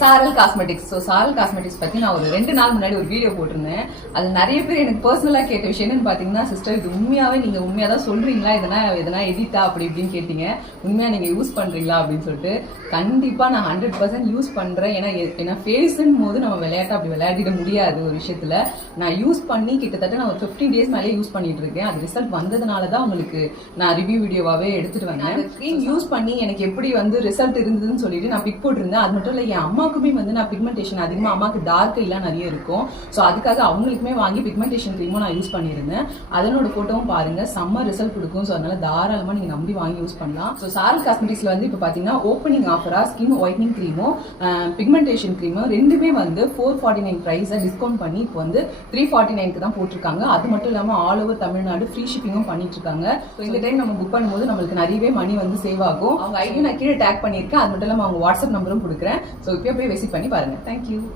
சாரல் cosmetics. So சாரல் cosmetics பத்தி நான் ஒரு 2 நாள் முன்னாடி ஒரு வீடியோ போட்டிருந்தேன். அது நிறைய பேர் எனக்கு பர்சனலா கேட்ட விஷயம் என்னன்னு பாத்தீங்கன்னா, சிஸ்டர் இது உண்மையாவே நீங்க உண்மையா தான் சொல்றீங்களா, எதனா எடிட்டா அப்படி இப்படின்னு கேட்டீங்க. உண்மையா நீங்க யூஸ் பண்றீங்களா அப்படின்னு சொல்லிட்டு. கண்டிப்பா நான் 100% யூஸ் பண்றேன். ஏன்னா ஃபேஸ்ன்னு போது நம்ம விளையாட்டா அப்படி விளையாடிட முடியாது ஒரு விஷயத்துல. நான் யூஸ் பண்ணி கிட்டத்தட்ட நான் ஒரு 15 டேஸ் மேலே யூஸ் பண்ணிட்டு இருக்கேன். அது ரிசல்ட் வந்ததுனால தான் உங்களுக்கு நான் ரிவ்யூ வீடியோவாவே எடுத்துட்டு வந்தேன். அந்த க்ரீம் யூஸ் பண்ணி எனக்கு எப்படி ரிசல்ட் இருந்ததுன்னு சொல்லிட்டு நான் பிக் போட்டிருந்தேன். அது மட்டும் இல்ல என் அம்மாக்குமே நான் பிக்மெண்டேஷன் அதிகமா, அம்மாக்கு டார்க் எல்லாம் நிறைய இருக்கும். ஸோ அதுக்காக அவங்களுக்குமே வாங்கி பிக்மெண்டேஷன் க்ரீமும் நான் யூஸ் பண்ணியிருந்தேன். அதனோட போட்டோவும் பாருங்க, செம்ம ரிசல்ட் கொடுக்கும். ஸோ அதனால தாராளமா நீங்க நம்பி வாங்கி யூஸ் பண்ணலாம். ஸோ சாரல் காஸ்மெட்டிக்ஸ்ல இப்ப பாத்தீங்கன்னா ஓப்பனிங் ஆஃபரா ஸ்கின் ஒயிட்னிங் க்ரீமும் பிக்மெண்டேஷன் க்ரீமும் ரெண்டுமே 449 பிரைஸை டிஸ்கவுண்ட் பண்ணி இப்போ 349க்கு தான் போட்டிருக்காங்க. அது மட்டும் இல்லாம ஆல் ஓவர் தமிழ்நாடு ஃப்ரீ ஷிப்பிங்கும் பண்ணிட்டு இருக்காங்க. ஸோ இந்த டைம் நம்ம புக் பண்ணும்போது நம்மளுக்கு நிறையவே மணி சேவ் ஆகும். அவங்க ஐடியா நான் கீழே டேக் பண்ணியிருக்கேன். அது மட்டும் இல்லாம அவங்க வாட்ஸ்அப் நம்பரும் கொடுக்குறேன். ஸோ இப்போ போய் விசிட் பண்ணி பாருங்க. தேங்க்யூ.